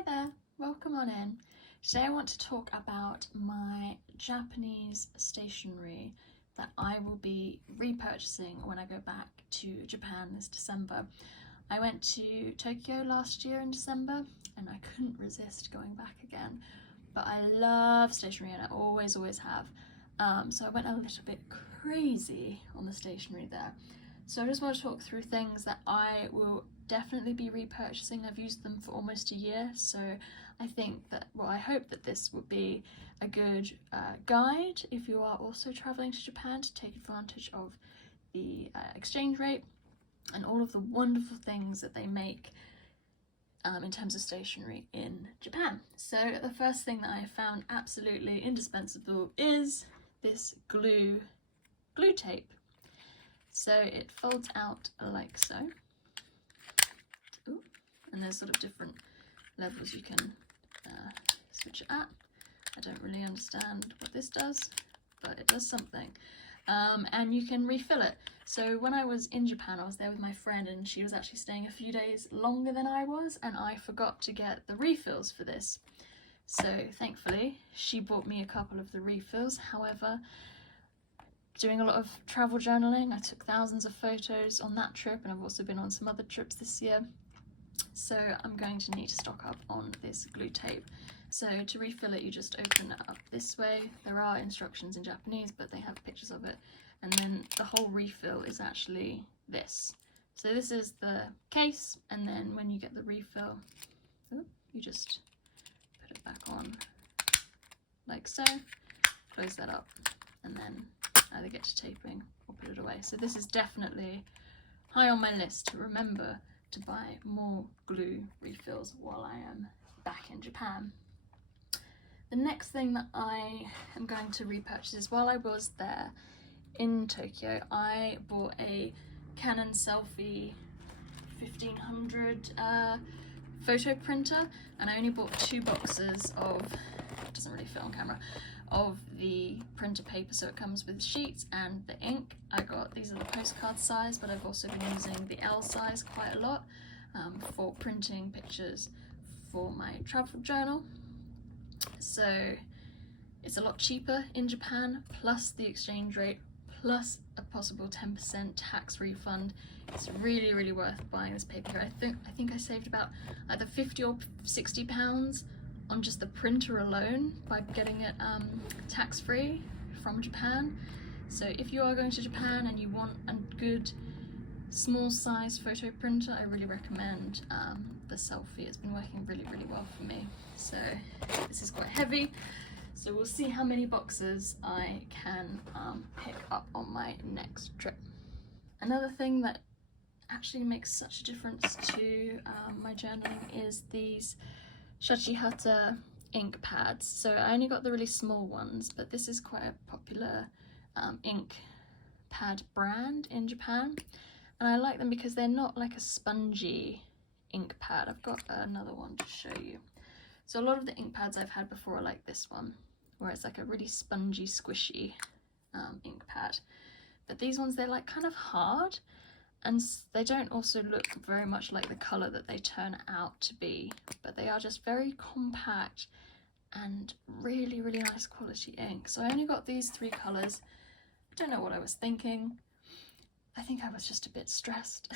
Hi there, welcome on in. Today I want to talk about my Japanese stationery that I will be repurchasing when I go back to Japan this December. I went to Tokyo last year in December and I couldn't resist going back again, but I love stationery and I always have. So I went a little bit crazy on the stationery there. So I just want to talk through things that I will definitely be repurchasing. I've used them for almost a year, so I think that, well, I hope that this would be a good guide if you are also traveling to Japan to take advantage of the exchange rate and all of the wonderful things that they make in terms of stationery in Japan. So the first thing that I found absolutely indispensable is this glue tape. So it folds out like so. Ooh, and there's sort of different levels you can switch it at. I don't really understand what this does, but it does something. And you can refill it. So when I was in Japan, I was there with my friend and she was actually staying a few days longer than I was, and I forgot to get the refills for this. So thankfully, she bought me a couple of the refills. However, doing a lot of travel journaling, I took thousands of photos on that trip, and I've also been on some other trips this year. So I'm going to need to stock up on this glue tape. So to refill it, you just open it up this way. There are instructions in Japanese, but they have pictures of it. And then the whole refill is actually this. So this is the case, and then when you get the refill, you just put it back on like so, close that up, and then either get to taping or put it away. So this is definitely high on my list to remember to buy more glue refills while I am back in Japan. The next thing that I am going to repurchase is, while I was there in Tokyo, I bought a Canon Selphy 1500 photo printer, and I only bought 2 boxes of, it doesn't really fit on camera, of the printer paper. So it comes with sheets and the ink. I got, these are the postcard size, but I've also been using the L size quite a lot for printing pictures for my travel journal. So it's a lot cheaper in Japan, plus the exchange rate, plus a possible 10% tax refund. It's really worth buying this paper here. I think I saved about either 50 or 60 pounds on just the printer alone by getting it tax-free from Japan. So if you are going to Japan and you want a good small size photo printer, I really recommend the Selphy. It's been working really well for me. So this is quite heavy, so we'll see how many boxes I can pick up on my next trip. Another thing that actually makes such a difference to my journaling is these Shachihata ink pads. So I only got the really small ones, but this is quite a popular ink pad brand in Japan, and I like them because they're not like a spongy ink pad. I've got another one to show you. So a lot of the ink pads I've had before are like this one, where it's like a really spongy, squishy ink pad. But these ones, they're like kind of hard, and they don't also look very much like the colour that they turn out to be, but they are just very compact and really nice quality ink. So I only got these 3 colours. I don't know what I was thinking. I think I was just a bit stressed.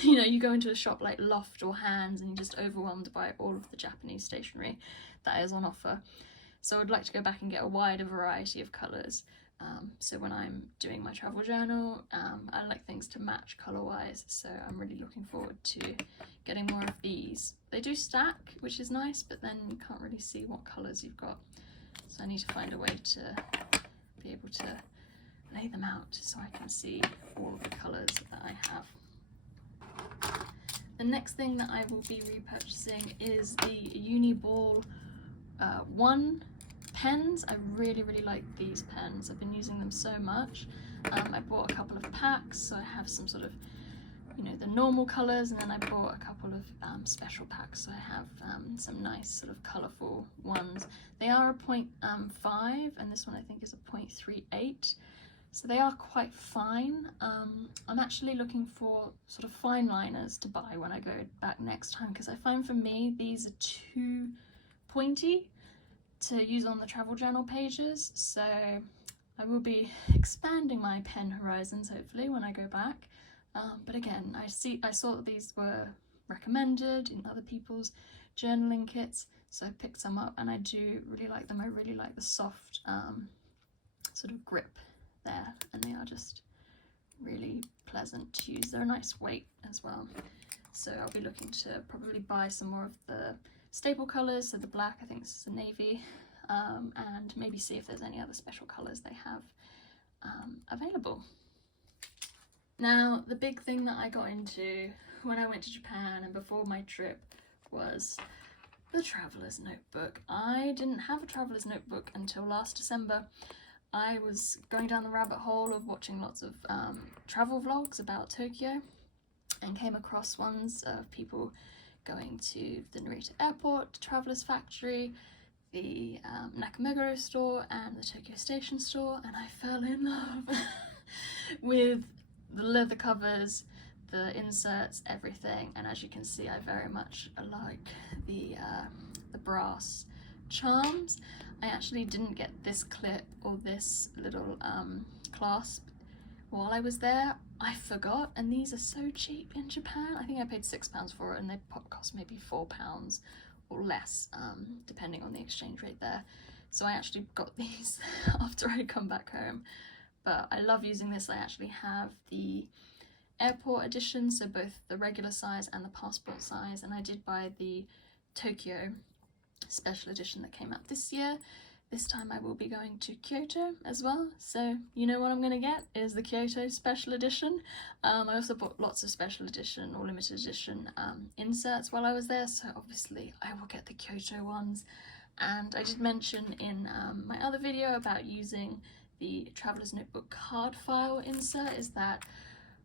You know, you go into a shop like Loft or Hands and you're just overwhelmed by all of the Japanese stationery that is on offer. So I'd like to go back and get a wider variety of colours. So when I'm doing my travel journal, I like things to match colour-wise, so I'm really looking forward to getting more of these. They do stack, which is nice, but then you can't really see what colours you've got. So I need to find a way to be able to lay them out so I can see all of the colours that I have. The next thing that I will be repurchasing is the uni-ball 1 pens. I really like these pens. I've been using them so much. I bought a couple of packs, so I have some sort of, you know, the normal colours, and then I bought a couple of special packs, so I have some nice sort of colourful ones. They are a 0.5, and this one I think is a 0.38. so they are quite fine. I'm actually looking for sort of fine liners to buy when I go back next time, because I find for me these are too pointy to use on the travel journal pages, so I will be expanding my pen horizons hopefully when I go back. But again, I saw that these were recommended in other people's journaling kits, so I picked some up and I do really like them. I really like the soft sort of grip there, and they are just really pleasant to use. They're a nice weight as well, so I'll be looking to probably buy some more of the staple colours, so the black, I think this is a navy, and maybe see if there's any other special colours they have available. Now, the big thing that I got into when I went to Japan and before my trip was the traveller's notebook. I didn't have a traveller's notebook until last December. I was going down the rabbit hole of watching lots of travel vlogs about Tokyo and came across ones of people going to the Narita Airport, Traveller's Factory, the Nakameguro store and the Tokyo Station store, and I fell in love with the leather covers, the inserts, everything. And as you can see, I very much like the brass charms. I actually didn't get this clip or this little clasp while I was there. I forgot, and these are so cheap in Japan. I think I paid £6 for it, and they cost maybe £4 or less, depending on the exchange rate there. So I actually got these after I'd come back home. But I love using this. I actually have the airport edition, so both the regular size and the passport size, and I did buy the Tokyo special edition that came out this year. This time I will be going to Kyoto as well, so you know what I'm going to get is the Kyoto special edition. I also bought lots of special edition or limited edition inserts while I was there, so obviously I will get the Kyoto ones. And I did mention in my other video about using the Traveller's Notebook card file insert, is that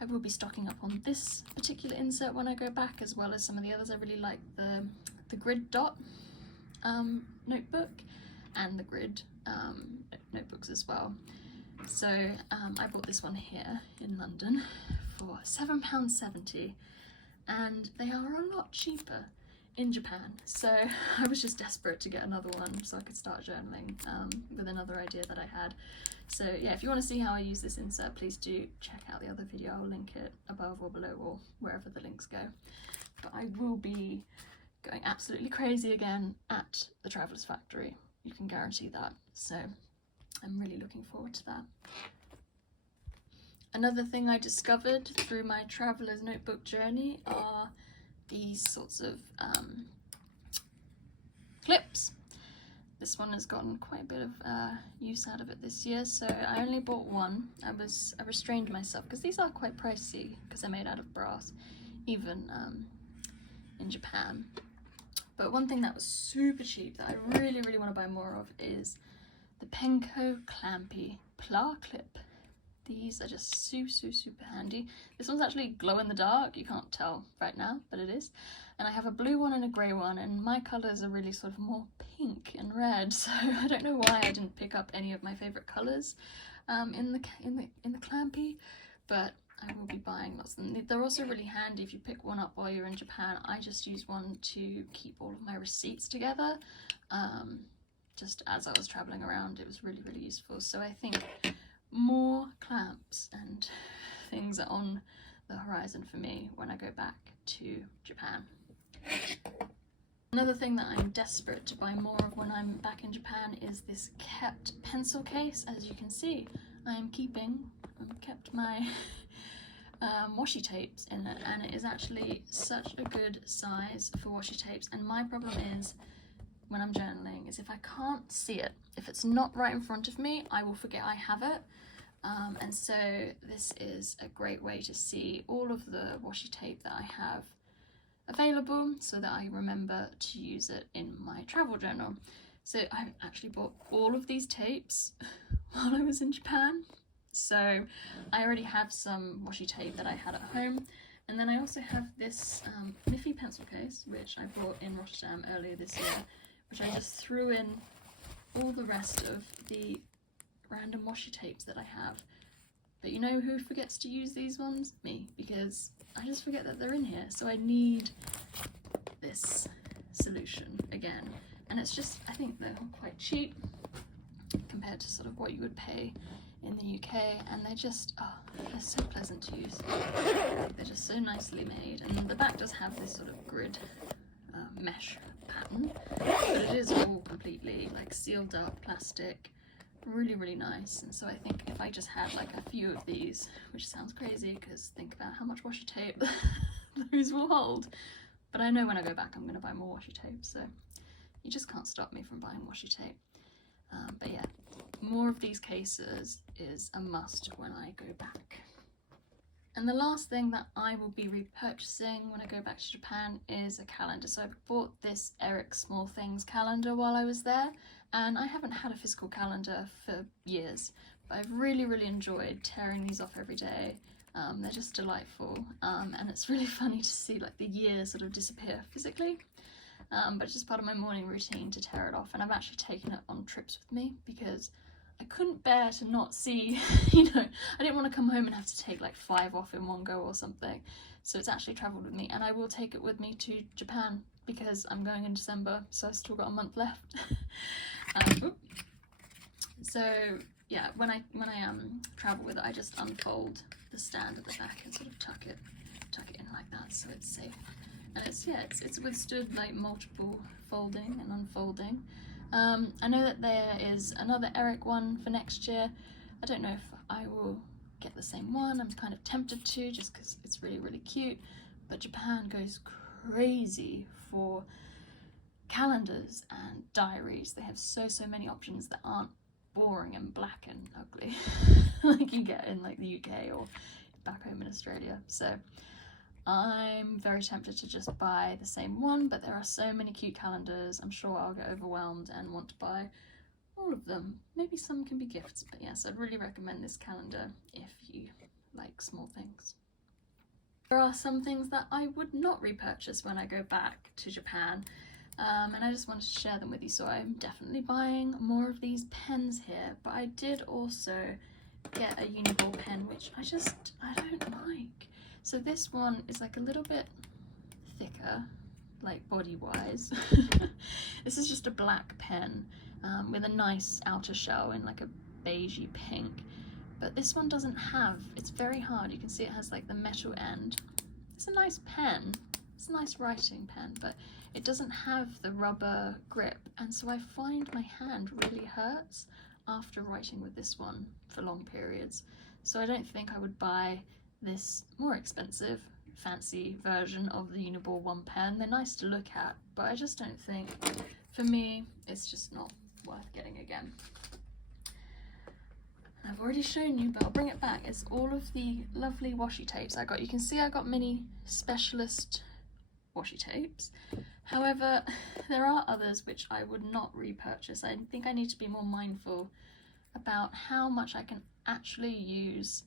I will be stocking up on this particular insert when I go back, as well as some of the others. I really like the grid dot notebook and the grid notebooks as well. So I bought this one here in London for £7.70, and they are a lot cheaper in Japan, so I was just desperate to get another one so I could start journaling with another idea that I had. So yeah, if you want to see how I use this insert, please do check out the other video. I'll link it above or below or wherever the links go. But I will be going absolutely crazy again at the Traveller's Factory, you can guarantee that, so I'm really looking forward to that. Another thing I discovered through my Traveller's Notebook journey are these sorts of clips. This one has gotten quite a bit of use out of it this year, so I only bought one. I restrained myself because these are quite pricey because they're made out of brass, even in Japan. But one thing that was super cheap that I really want to buy more of is the Penco Clampy Pla clip. These are just super handy. This one's actually glow in the dark. You can't tell right now, but it is. And I have a blue one and a grey one, and my colours are really sort of more pink and red, so I don't know why I didn't pick up any of my favourite colours in the Clampy, but I will be buying lots of them. They're also really handy if you pick one up while you're in Japan. I just use one to keep all of my receipts together. Just as I was travelling around, it was really useful. So I think more clamps and things are on the horizon for me when I go back to Japan. Another thing that I'm desperate to buy more of when I'm back in Japan is this kept pencil case. As you can see, I've kept my washi tapes in it, and it is actually such a good size for washi tapes. And my problem is, when I'm journaling, is if I can't see it, if it's not right in front of me, I will forget I have it. And so this is a great way to see all of the washi tape that I have available so that I remember to use it in my travel journal. So I actually bought all of these tapes while I was in Japan. So I already have some washi tape that I had at home. And then I also have this Miffy pencil case, which I bought in Rotterdam earlier this year, which I just threw in all the rest of the random washi tapes that I have But you know who forgets to use these ones? Me, because I just forget that they're in here. So I need this solution again. And it's just, I think they're quite cheap compared to sort of what you would pay in the UK, and they're just, oh, they're so pleasant to use. They're just so nicely made, and the back does have this sort of grid mesh pattern, but it is all completely like sealed up plastic, really, really nice. And so I think if I just had like a few of these, which sounds crazy because think about how much washi tape those will hold, but I know when I go back I'm going to buy more washi tape, so you just can't stop me from buying washi tape. But yeah, more of these cases is a must when I go back. And the last thing that I will be repurchasing when I go back to Japan is a calendar. So I bought this Eric Small Things calendar while I was there, and I haven't had a physical calendar for years, but I've really, really enjoyed tearing these off every day. They're just delightful, and it's really funny to see like the years sort of disappear physically. But it's just part of my morning routine to tear it off, and I've actually taken it on trips with me because I couldn't bear to not see, you know, I didn't want to come home and have to take like 5 off in one go or something. So it's actually travelled with me, and I will take it with me to Japan because I'm going in December, so I've still got a month left. So yeah, when I travel with it, I just unfold the stand at the back and sort of tuck it in like that, so it's safe. And it's withstood like multiple folding and unfolding. I know that there is another Eric one for next year. I don't know if I will get the same one. I'm kind of tempted to, just because it's really, really cute. But Japan goes crazy for calendars and diaries. They have so many options that aren't boring and black and ugly like you get in like the UK or back home in Australia. So I'm very tempted to just buy the same one, but there are so many cute calendars, I'm sure I'll get overwhelmed and want to buy all of them. Maybe some can be gifts, but yes, I'd really recommend this calendar if you like small things. There are some things that I would not repurchase when I go back to Japan, and I just wanted to share them with you. So I'm definitely buying more of these pens here, but I did also get a uni-ball pen, which I don't like. So this one is like a little bit thicker, like body-wise. This is just a black pen with a nice outer shell in like a beigey pink. But this one doesn't have, it's very hard. You can see it has like the metal end. It's a nice pen. It's a nice writing pen, but it doesn't have the rubber grip. And so I find my hand really hurts after writing with this one for long periods. So I don't think I would buy this more expensive fancy version of the uni-ball one pen. They're nice to look at, but I just don't think, for me, it's just not worth getting again. I've already shown you, but I'll bring it back. It's all of the lovely washi tapes I got. You can see I got mini specialist washi tapes. However, there are others which I would not repurchase. I think I need to be more mindful about how much I can actually use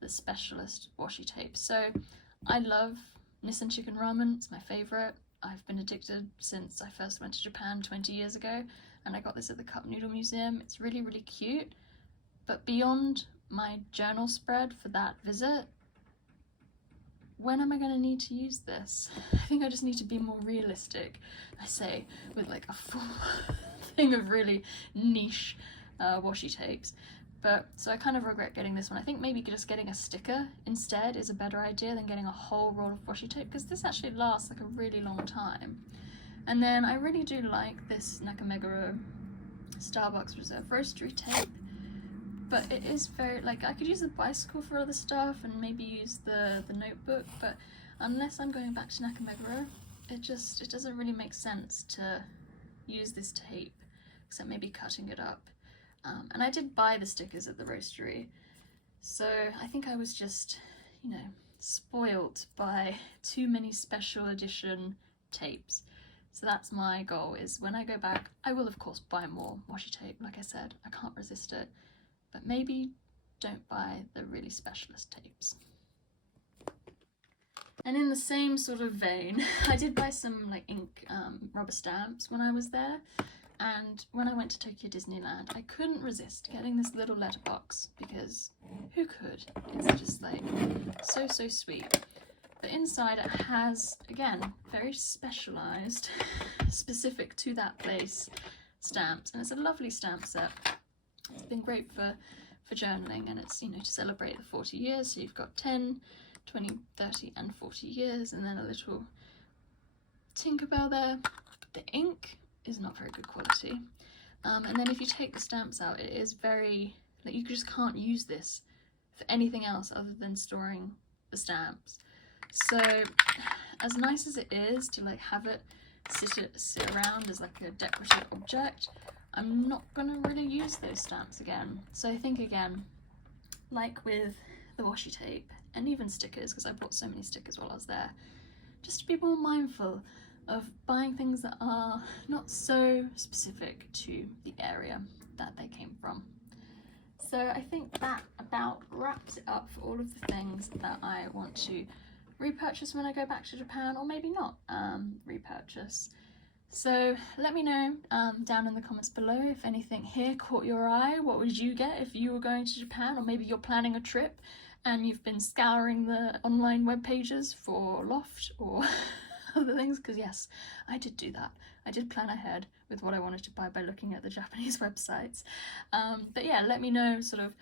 the specialist washi tape. So I love Nissan chicken ramen, it's my favourite. I've been addicted since I first went to Japan 20 years ago, and I got this at the Cup Noodle Museum. It's really, really cute, but beyond my journal spread for that visit, when am I going to need to use this? I think I just need to be more realistic, I say, with like a full thing of really niche washi tapes. But so I kind of regret getting this one. I think maybe just getting a sticker instead is a better idea than getting a whole roll of washi tape, because this actually lasts like a really long time. And then I really do like this Nakameguro Starbucks Reserve Roastery tape, but it is very, like, I could use the bicycle for other stuff and maybe use the notebook, but unless I'm going back to Nakameguro, it doesn't really make sense to use this tape, except maybe cutting it up. And I did buy the stickers at the roastery, so I think I was just, you know, spoilt by too many special edition tapes. So that's my goal, is when I go back, I will of course buy more washi tape, like I said, I can't resist it, but maybe don't buy the really specialist tapes. And in the same sort of vein, I did buy some like ink rubber stamps when I was there. And when I went to Tokyo Disneyland, I couldn't resist getting this little letterbox because who could? It's just like so sweet. But inside it has, again, very specialised, specific to that place stamps, and it's a lovely stamp set. It's been great for journaling, and it's, you know, to celebrate the 40 years, so you've got 10, 20, 30 and 40 years, and then a little Tinkerbell there. The ink is not very good quality, and then if you take the stamps out, it is very, like, you just can't use this for anything else other than storing the stamps. So as nice as it is to like have it sit around as like a decorative object, I'm not gonna really use those stamps again. So I think, again, like with the washi tape and even stickers, because I bought so many stickers while I was there, just to be more mindful of buying things that are not so specific to the area that they came from. So I think that about wraps it up for all of the things that I want to repurchase when I go back to Japan, or maybe not repurchase. So let me know down in the comments below if anything here caught your eye. What would you get if you were going to Japan, or maybe you're planning a trip and you've been scouring the online web pages for Loft or other things, because yes, I did do that. I did plan ahead with what I wanted to buy by looking at the Japanese websites. But yeah, let me know sort of,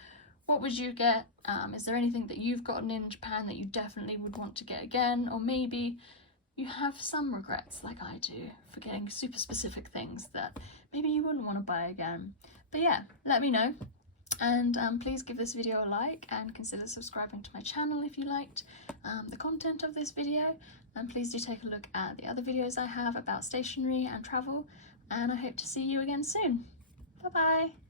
what would you get? Is there anything that you've gotten in Japan that you definitely would want to get again? Or maybe you have some regrets, like I do, for getting super specific things that maybe you wouldn't want to buy again. But yeah, let me know. And please give this video a like, and consider subscribing to my channel if you liked the content of this video. And please do take a look at the other videos I have about stationery and travel. And I hope to see you again soon. Bye bye!